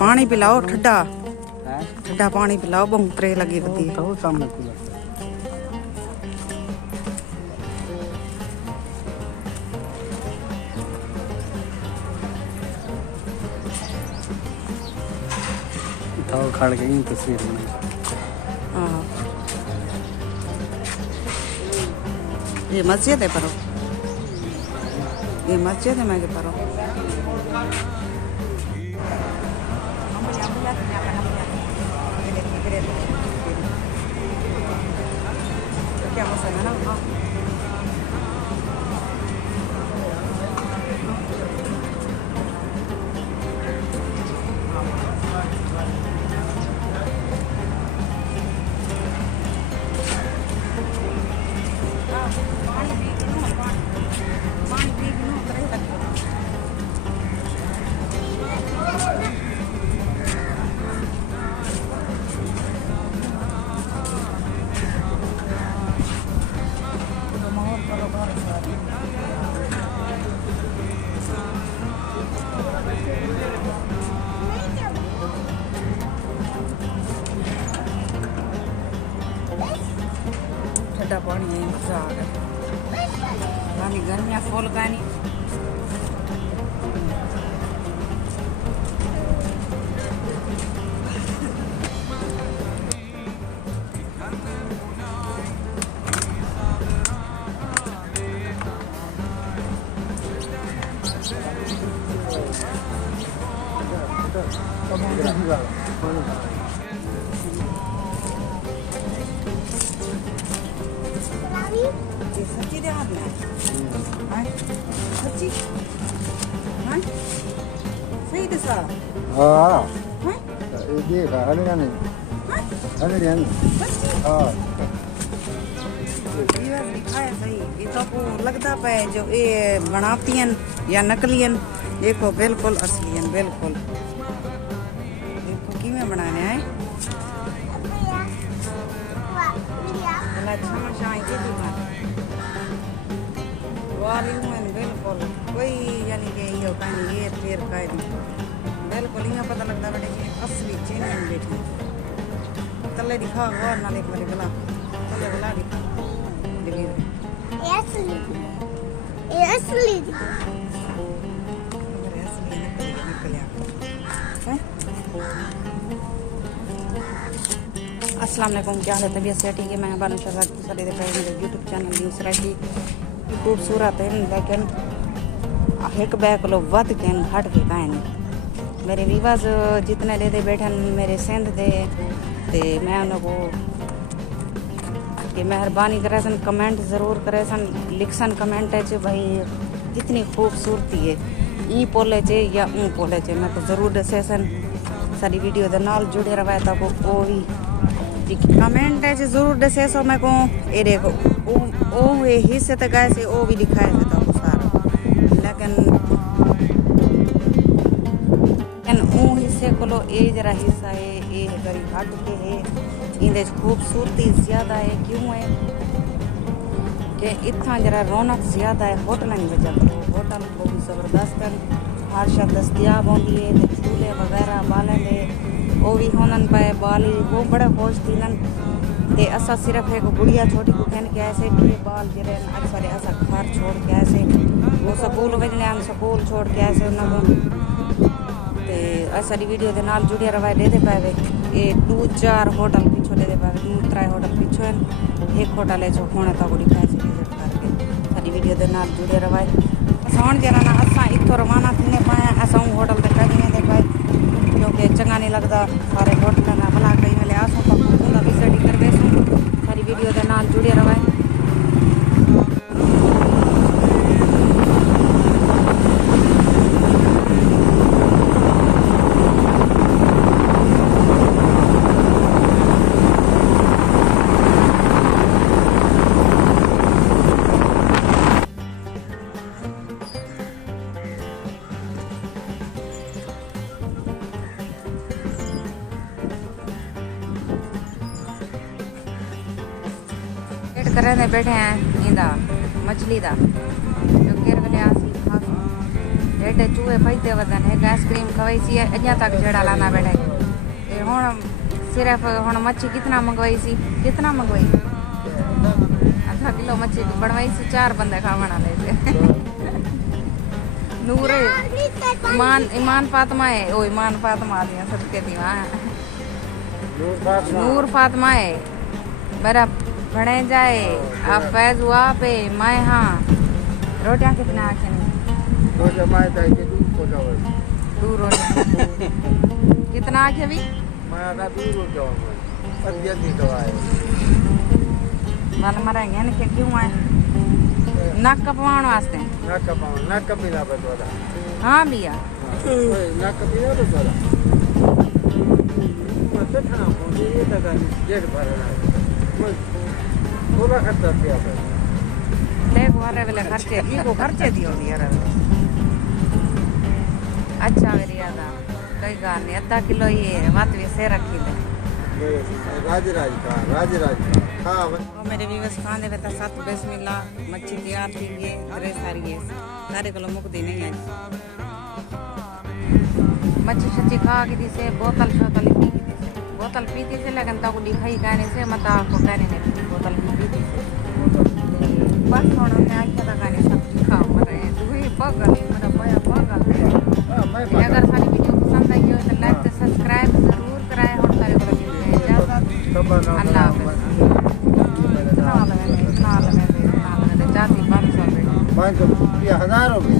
पानी पिलाओ ठंडा है ठंडा पानी पिलाओ बहुत प्रे लगी होती है। तो सामने कूलर उठाओ खड़ गई तस्वीर बनाई। हाँ ये मस्जिद है परो ये मस्जिद है मैं परो क्या मसला है ना ठंडा पानी है मजा आ गया पानी गर्मियाँ फुल पानी सच्ची दे हाथ में सच्ची सही दसा हाँ हाँ ये हरे नहीं हरे नहीं हाँ ये दिखाया सही ये तो को लगता पे जो ये बनाती हैं या नकली हैं देखो बिल्कुल असली हैं बिल्कुल देखो किमें बनाने हैं अच्छा मचाएं के दिखा वाली में बिल्कुल कोई यानी कि ये कहीं ये फिर कहीं बिल्कुल यहाँ पता लगता बेटे कि असली चीन में बैठी तले दिखा हुआ नाले पर गला तले गला दिखा डिलीवरी ये असली अस्सलाम वालेकुम क्या हाल है तबीयत से ठीक है मैं बानो शहजाद की सारे देखा मेरे यूट्यूब चैनल न्यूज़ राइटी खूबसूरत है लेकिन एक बैग लो वध के घट के कायन मेरे विवाज जितने दे दे बैठन मेरे सेंध दे ते मैं उनको कि मेहरबानी करे सन कमेंट ज़रूर करे सन लिख सन कमेंट है भाई कितनी खूबसूरती है ई पोले चे या ऊ पोले चे मैं तो ज़रूर दसे सन सारी वीडियो दे नाल जुड़े रहा है ताको वो भी कमेंट है ज़रूर दसे सो मैं को ये देखो ओ हिस्से तक गए से वो भी दिखाए थे तो सारा लेकिन ओ हिस्से को लो ये जरा हिस्सा है ये गरी हट के है इंदे खूबसूरती ज़्यादा है क्यों है कि इतना जरा रौनक ज़्यादा है होटल की वजह से होटल बहुत ज़बरदस्त है हर शा दस्तियाब होती है झूले वगैरह बालन है वो भी होनन पे बाली वो बड़े खोज थीन ते असा सिर्फ एक गुड़िया छोटी को कहन के ऐसे कि बाल जरे अक्सर ऐसा घर छोड़ के ऐसे वो स्कूल वजने हम स्कूल छोड़ के ऐसे उन्होंने ते सारी वीडियो के नाल जुड़े रवा दे पावे ये 2-4 होटल पीछे दे पावे 2-3 होटल पीछे एक होटल है जो होने तक दिखाए से विजिट करके सारी वीडियो के नाल जुड़े रवा असां जरा ना असां इतो रवाना थीने पाए असां होटल ते कहीं दे पाए क्योंकि चंगा नहीं लगता सारे होटल ना भला कहीं मिले आसों तो पूरा विजिट करवे सारी वीडियो के नाल जुड़े रवा करे ने बैठे हैं इंदा मछली दा जो गिर गले आसी खास हेठे चूहे फैते वधन एक आइसक्रीम खवाई सी अजा तक जेड़ा लाना बैठा ये हुन सिर्फ हुन मच्छी कितना मंगवाई सी कितना मंगवाई आधा किलो मच्छी बनवाई सी 4 बंदे खावण वाले थे नूर ईमान फातिमा है ओ ईमान फातिमा दिया सबके दिवा नूर फातिमा है मेरा भणे जाए आप फैज हुआ पे मैं हाँ रोटियां कितना आखे तो जमाए ताई के दूध को जाओ दूर रोटियां कितना आखे भी मैं आगा दूध हो जाओ पर जल्दी दवाए वाल मरेंगे ने क्यों आए नक कपवाण वास्ते नक मिला बतोरा हाँ भैया नक मिला बतोरा मत खाना पड़े ये तक जेल भरना थोड़ा खर्चा किया पर देखो अरे वाले खर्चे की को खर्चे दियो यार अच्छा मेरी यादा कई गाल नहीं आधा किलो ये बात भी से रखी दे राज का हाँ वो मेरे व्यूअर्स खाने पे था साथ बिस्मिल्लाह मच्छी तैयार थी ये ड्रेस सारी है सारे को मुक्ति नहीं है मच्छी शच्छी खा के दी से बोतल शोतल पी के दी से बोतल पीती से लेकिन तक दिखाई कहने से मत आपको कहने नहीं बोतल पीती से बस होना है आंखें लगाने सब खाओ मरे दुई बगल मेरा बया बगल अगर सारी वीडियो पसंद आई हो तो लाइक तो सब्सक्राइब जरूर कराएं और सारे को अल्लाह हाफिज़ इतना लगे जाती 500 रुपये 1000 रुपये